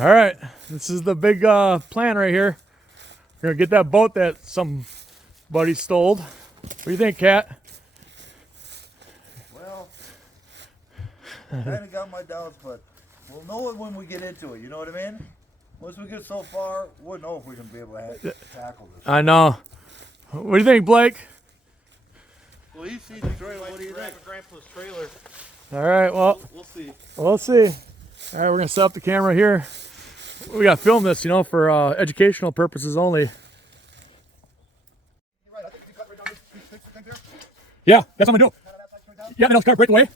All right, this is the big plan right here. We're gonna get that boat that somebody stole. What do you think, Kat? Well, kind of got my doubts, but we'll know it when we get into it. You know what I mean? Once we get so far, we'll know if we're gonna be able to tackle this. I know. What do you think, Blake? Well, he's seen the trailer. What do you think? Grandpa's trailer. All right, well, We'll see. we'll see. All right, we're gonna set up the camera here. We gotta film this, you know, for educational purposes only. Yeah, that's what I'm gonna do. Yeah, then I'll start break away. All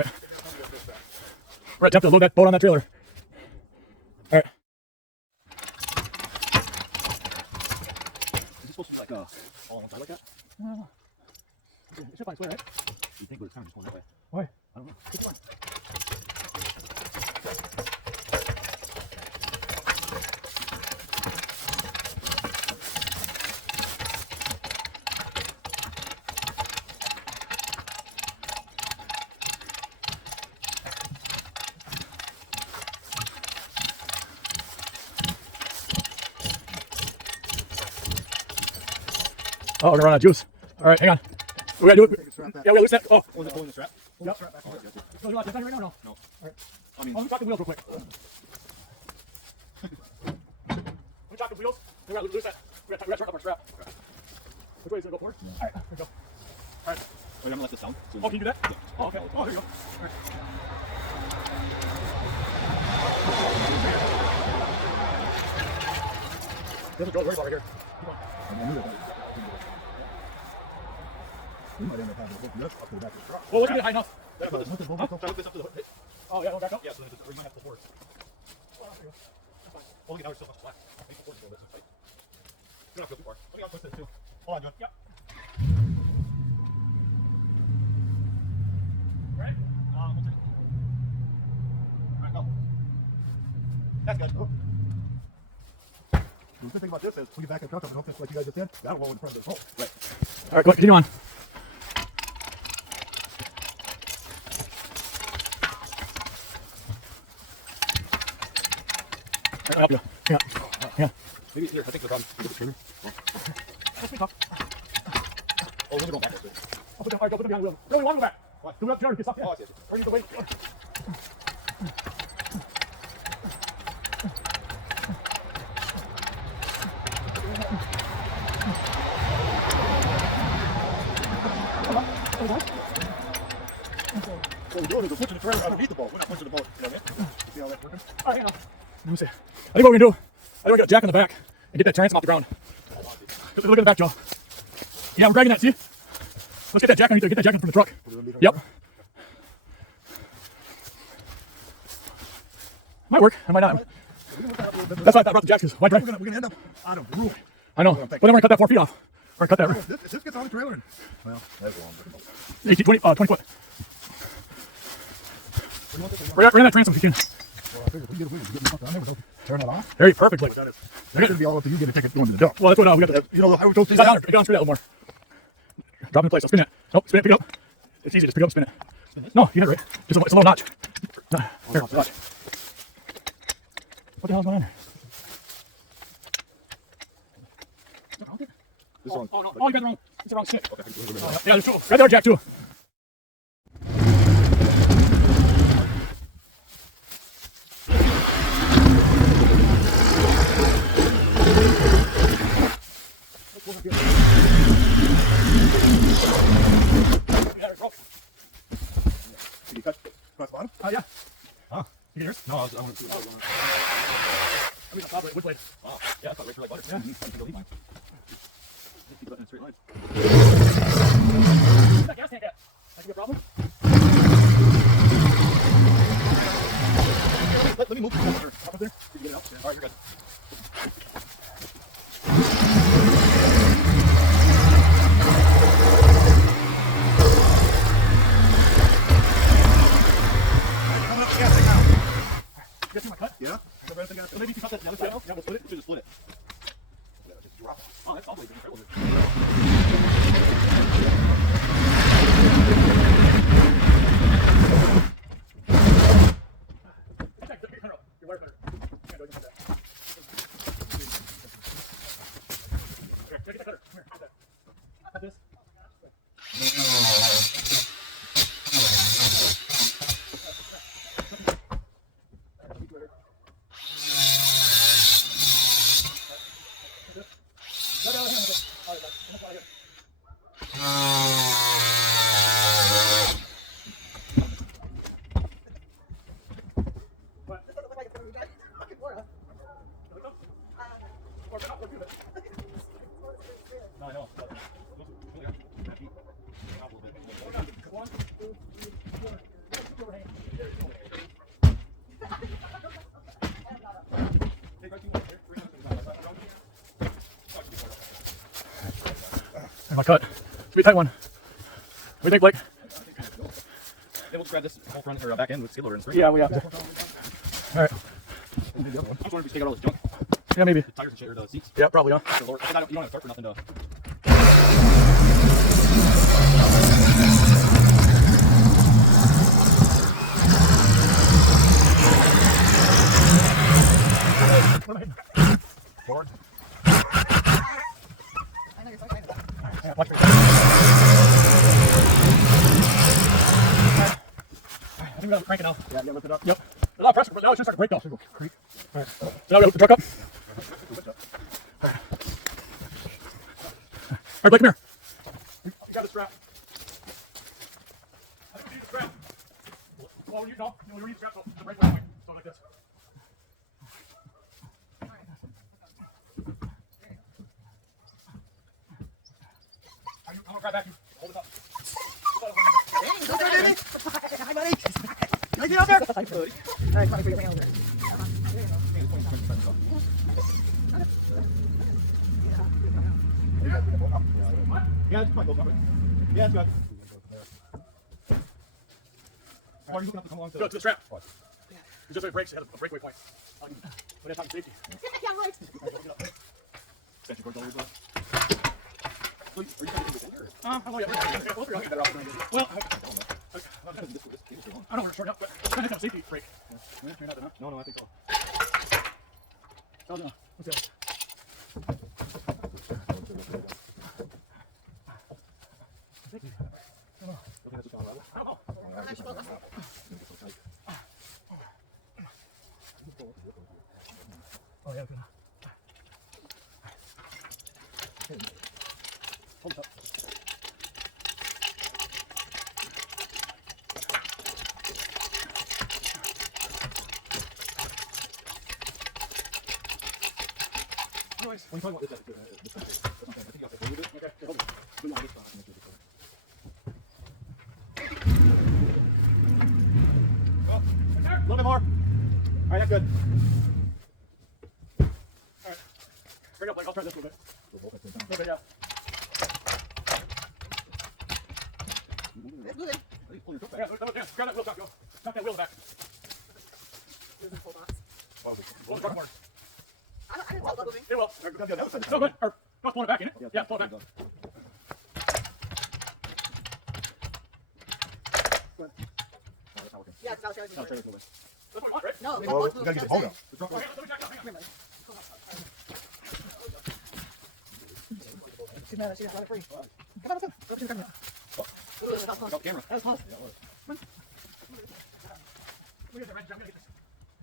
right. We're gonna attempt to load that boat on that trailer. All right. Is this supposed to be like all on one side like that? It should find its way, right? You think, but it's kind of just going that way. Why? I don't know. Which one? Oh, we're gonna run out of juice. All right, hang on. We gotta do it. Yeah, we gotta lose that. Oh, Was it pulling the strap? yep. Strap back on it. So you want this on right now or no? No. All right. I mean, Let me chop the wheels real quick. Let me chop the wheels. We gotta lose that. We gotta turn up our strap. Which way is it gonna go forward? All right, there we go. All right. wait, I'm gonna let this down. So Oh, can you do that? Yeah. Oh, okay. Oh, there you go. All right. There's a drill right here. Keep on. we might end up having to hook this up to the back of the truck. Well, let's get it high enough. Try to put this up to the hook. Oh, yeah, no, back up. Yeah, so then we might have to force. Oh, there you go. That's fine. Well, look at now we're still much slack. I think the force is a little bit too tight. You're not go too far. Let me out twist this too. Hold on, John. Yep. Ready? We'll take it. Alright, go. That's good. Oh. The good thing about this is, when you back the truck up and hook this like you guys just did, that'll roll in front of the boat. Right. All right, go ahead, continue on. I'll help you. Yeah. Yeah. Maybe here, I think the problem is the trailer. That's me tough. Oh, we're going back this way. I'll put them behind the wheel. No, we want to go back. Why? Do it up there, get stuck. Oh, I see. Or you can wait. What we're doing is we're pushing the trailer underneath the boat. We're not pushing the boat. You know what I mean? See how that's working? All right, hang on. Let me see. I think what we're gonna do, I think we're gonna jack on the back and get that transom off the ground. Look at the back, Joe. Yeah, we're dragging that, see? Let's get that jack underneath there. Get that jack in from the truck. Yep. Might work. It might not. That's why I thought about the jack is why drag? We're gonna end up out of roof. I know. But then we're gonna cut that 4 feet off. We're gonna cut that. If this gets on the trailer, well, that's a long boat. 18, 20 foot. We're in that transom if you can. Well, I figured if we get away, we get the fuck down there without turning it off. Very perfectly. It's gonna be all up to you getting a ticket going to the dump. Well, that's what we got to. You know how we don't do Get down, that. get down through that a little more. Drop it in place. I'll spin it. Nope, spin it, pick it up. It's easy, just pick it up, spin it. No, you got it right. Just it's a little notch. There, notch. What the hell's going on there? This one. Oh, no. Oh, you got the wrong. It's the wrong stick. Yeah, there's two. Right there, Jack, too. Did you cut across the bottom? Yeah. Huh? You get yours? No, I want to see. I mean, the top, wood blade. Oh, yeah, I thought right for like butter. Yeah. I can leave mine. Just keep it in a straight line. Where's that gas tank at? That could be a problem. Let me move the water Up there. You can get it out. Yeah. All right, you're good. Coming up the gas tank now. You guys see my cut? Yeah? So maybe you can cut that the other side. Yeah, we'll split it. Just split it. Yeah, just drop it. Oh, that's probably incredible. my cut. It's be a tight one. What do you think, Blake? Yeah, we'll just grab this whole front or back end with skid loader and spring. Yeah, we have to. All right. I'm just wondering if we take out all this junk. Yeah, maybe. The tires and shit, or the seats. Yeah, probably, huh? You don't have to start for nothing to. Forward. I know you're so excited. Yeah, watch me. I think we got to crank it now. Yeah, lift it up. Yep. There's a lot of pressure, but now it's just starting to break though. Creak. All right. So now we lift the truck up. All right, Blake, come here. You got the strap. I think you need the strap. Well, you need the strap so the brake won't so like this. I'm gonna grab back. You hold it up. Hi, buddy. Can I get out there? Hi, buddy. All right, buddy, bring your hand over there. Yeah, it's fine. Yeah, it's good. How are you looking up to come along to? Go to the strap. It's just like brakes. It has a breakaway point. When it's time for safety. Yeah, right. Extension cords all over the place. Are you trying to get this in here? I don't know yet. Well, I don't know where to start out, but it's kind of a safety brake. Yeah, you're not done. No, I think so. Oh, no. What's that? Oh, yeah, good. Hold it up. Anyways, When you talk about this, that's not bad. I think you have to hold it. okay, hold it. Put it on this side and make sure it's Well, right there. a little bit more. All right, that's good. All right. Bring it up, Blake. I'll try this a little bit. A little bit, yeah. It's moving. Yeah, grab that wheel, go. Knock that wheel back. This is a full box. Pull the truck more. I didn't tell about moving. It will. Yeah, No, good. Or, no, pull it back in it. Yeah, pull it back. Yeah, it's not sure. That's what we want, right? No, Well, we gotta get the hold up. Okay, let me check that. Hang on. She's mad. She got it free. Come on, let's go. Oh, camera. That was close. Let me get the wrench. I'm gonna get this.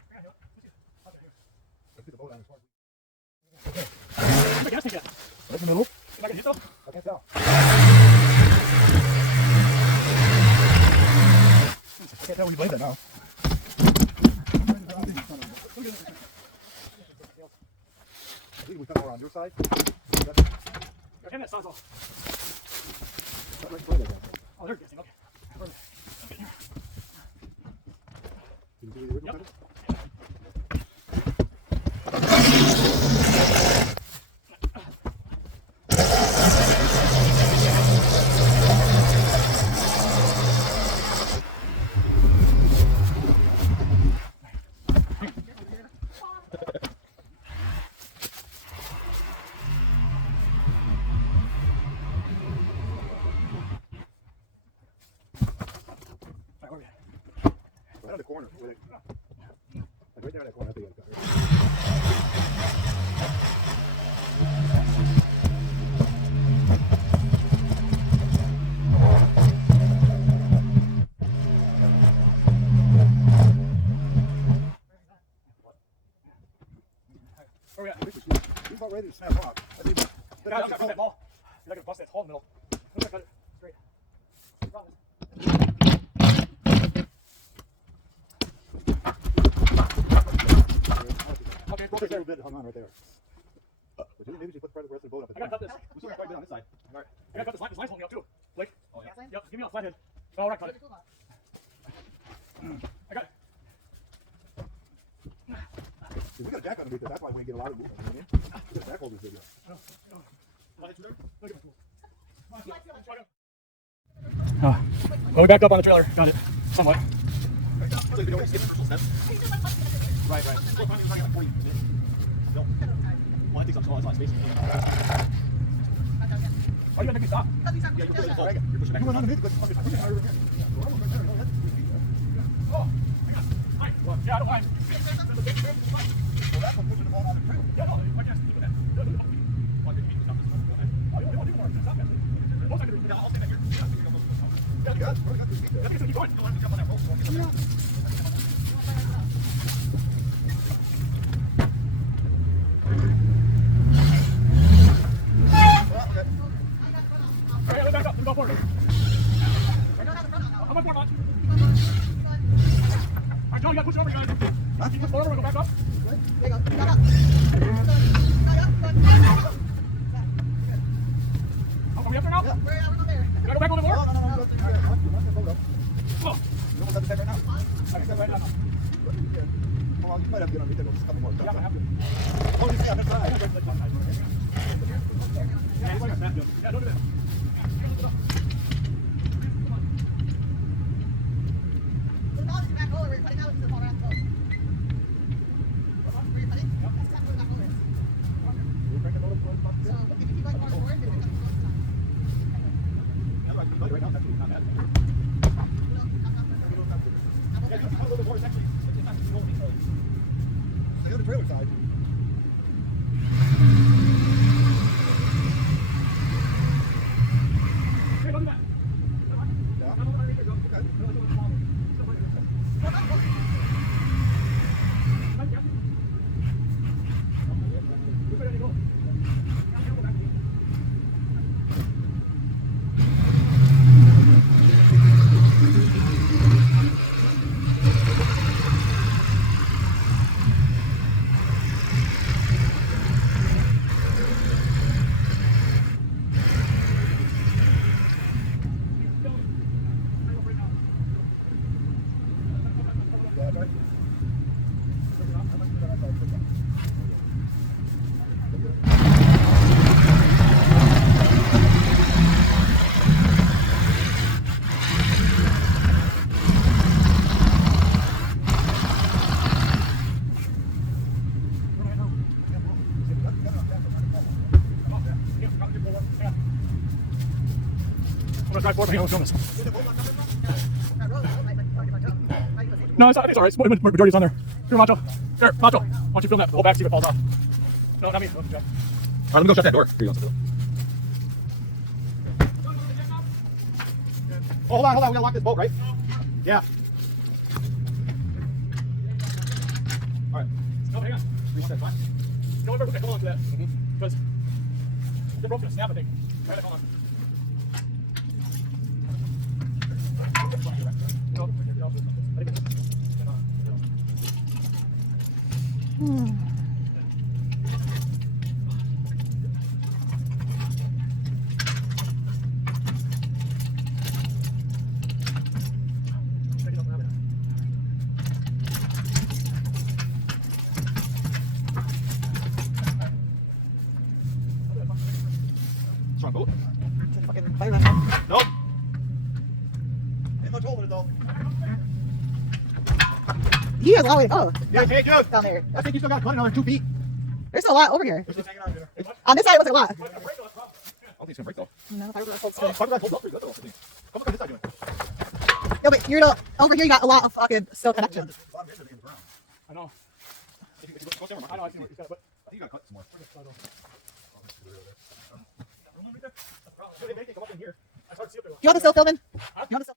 Hang on, Let's get the boat on. Wait, gas tank yet? Right in the middle. Am I gonna hit though? I can't tell. I can't tell where you blame that now. I think we come more on your side. And that sounds off. Oh, there's gas tank. Okay. Can you see the original Yep. pedal? Alright, where are we at? Right on the corner. Where they, like right there in that corner. I think I've got it. Where are we at? He's about ready to snap off. I think God, I'm gonna that ball. You're not gonna bust that hole in the middle. I'm gonna cut it straight. Okay, a little bit hung on right there. But maybe you put the rest of the boat up. I gotta cut this. We still got quite a bit on this side. All right. I gotta cut this line. This line's holding me up too. Blake? Oh, yeah. Yep, give me on flathead. Oh, right, cut it. I got it. We got a jack underneath it. That's why we didn't get a lot of movement. You know what I mean? We got a jack over this video. Flathead through there. Look at my tools. Well, we backed up on the trailer. Got it. Somewhat. Right. Well, finally, we're like 40 minutes. No. Well, I think so. It's not space. Why do you make me stop? Yeah, you're pushing it back. You're pushing it back. You went underneath, but it's fucking pushing it over again. Oh, I got it. Well, yeah, I don't mind. So that's what pushing the ball out of the trailer. Yeah, no, I can't keep with that. Well, you can stop this. Oh, you want to do more? Stop that. Both sides of the- I'll stay back here. Yeah, good. We're got 2 feet. Let's keep going. You don't want to jump on that rope. So we'll get All right, let's back up. Let's go forward. How much more, Bunch? All right, John, you got to push over, guys. Can you push forward and go back up? Oh, are we up there now? Can I go back a little more? Oh. You almost have to take right now. I can take right now. Well, you might have to get underneath there. Just a couple more. Yeah, I have to. Oh, you say I'm inside. Yeah, don't do that. Stay on the trailer side. Hey, don't do that. I'm gonna drive forward, but hang on, let's film this. No, it's not, I think it's alright. Majority's on there. Here, Macho. Here, Macho. Why don't you film that whole back, see if it falls off? No, not me. All right, let me go shut that door. Here you go. Oh, hold on. We gotta lock this bolt, right? Yeah. All right. No, hang on. Reset. Fine. You know what, okay, hold on to that. Because the rope's gonna snap, I think. Right, hold on. Strong boat. Fucking fireman. Nope. Ain't much hole in it though. He has a long way to go Yeah, hey, dude. down there. I think you still got to run another 2 feet. There's still a lot over here. There's just hanging on there. On this side, it wasn't a lot. I don't think it's gonna break though. No, the fiberglass holds Oh, good. fiberglass holds up pretty good though. I think. Come look at this side doing. No, but you're not, over here, you got a lot of fucking still connection. I know. Go down. I know, I see what you said, but I think you gotta cut some more. they come up in here. It's hard to see up there. You want the still filming? You want the still?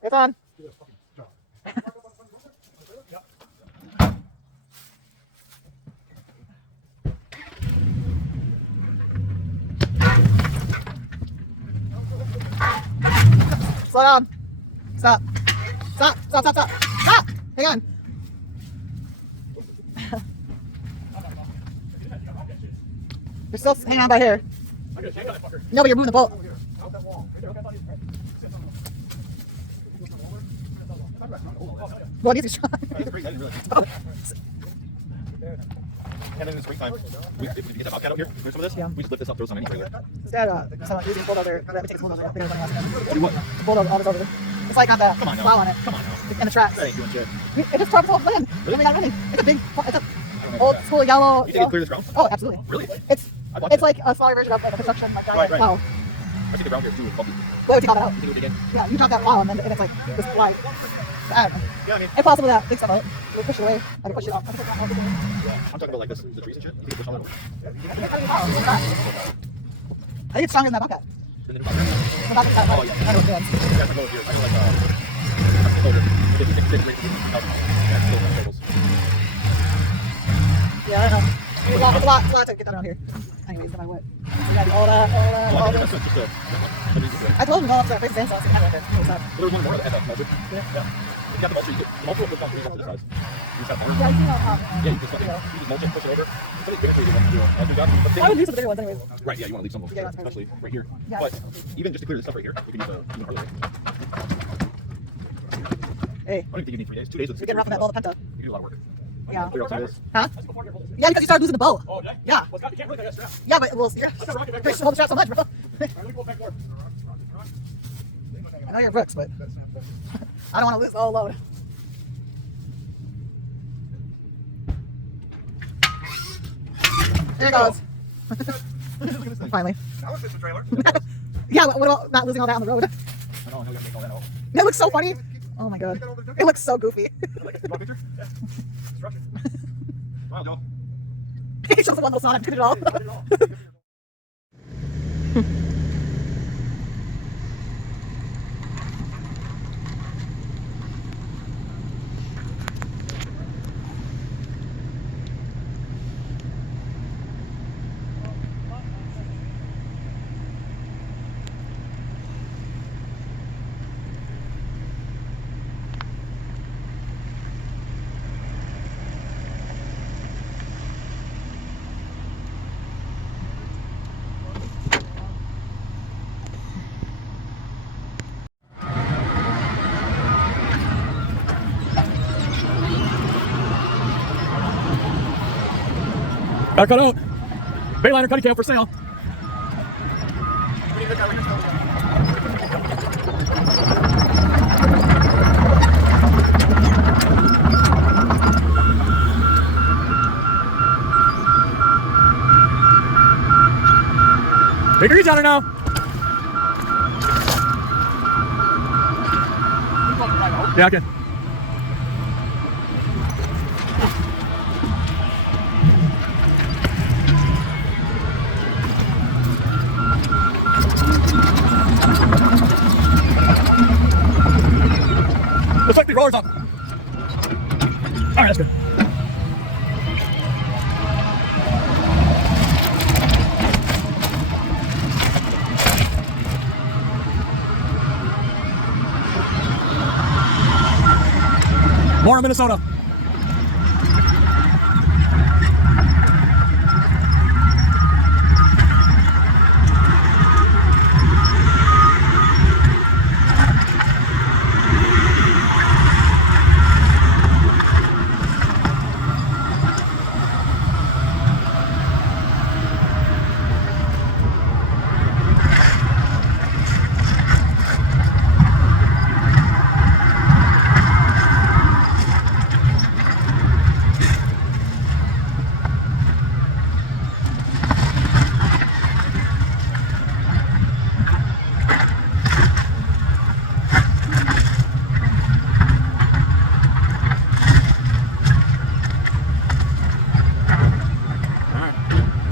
It's on. Slow down. Stop. Stop. Stop. Stop. Stop. Stop. Hang on. You're still hanging on by here. I got a jank on that fucker. No, but you're moving the boat. Out that wall. Right there, okay, I thought you- Well, it needs to be strong. It's great. I didn't realize. Oh. And then in the springtime, if you get that bobcat out here, some of this, Yeah. we just lift this up, throw some in trailer. Instead, someone using a bulldozer. Let me take this bulldozer. I think it was running last Do what? time. Bulldozer, all this over there. It's like on the Come on now. plow on it. Come on now. And the tracks. That ain't doing shit. It just trucks off land. I mean, not running. It's a big, it's a know old that. school yellow. You think it clear this ground? Oh, absolutely. Really? It's I watched it. like a smaller version of like a construction like giant Right. plow. I see the ground here too. It's bumpy. Why would you call that out? You think we'll dig in? Yeah, you drop that plow and then it's like this wide. I don't know. Yeah, I mean, It's possible that big stuff out. We push it away. I can push it off. I'm talking about like this, the trees and shit. You think we'll push all that? I think it's stronger than that bobcat. In the new bobcat? The bobcat's got Oh, like, yeah. I know what it is. Yeah, I know here. I know like, Yeah, I don't know. It's a lot to get that around here. Anyways, no matter what. So we gotta do all this. I told him to go up to that big sandstone. So right there. There's one more at that mulcher. Yeah. You got the mulcher. The mulcher will put down trees up to this size. You just have to Yeah, I see how Yeah, you just mulch it, push it over. Some of these bigger trees you want to do a good job. But I would use the bigger ones anyways. right, yeah, you want to leave some of them, Yeah, especially right here. Yeah. But even just to clear this stuff right here, we can use a even harder. Hey, I don't even think you need 3 days. 2 days with we're getting off of that ball of penta. You do a lot of work. Yeah. Clear out some of this. Huh? Yeah, because you started losing the bow. Oh, did I? Yeah. Well, Scott, you can't really get that strap. Yeah, but we'll. You're got a rocket back you're holding the strap so much, bro. All right, let me go back more. I know you're Brooks, but I don't want to lose all load. There it goes. Finally. Now it's just a trailer. Yeah, what about not losing all that on the road? I know, I gotta make all that out. It looks so funny. Oh my god. It looks so goofy. Like, you want a picture? Yeah. Structure. Wow, Joe. He shows the one little sign. I did it all. I did it all. Got cut out. Bayliner cutting cam for sale. Take your ease on her now. Yeah, I can. Looks like the roller's up. All right, that's good. Mora, Minnesota.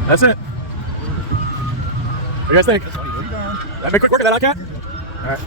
That's it. What do you guys think? That make quick work of that, huh, Cat? All right.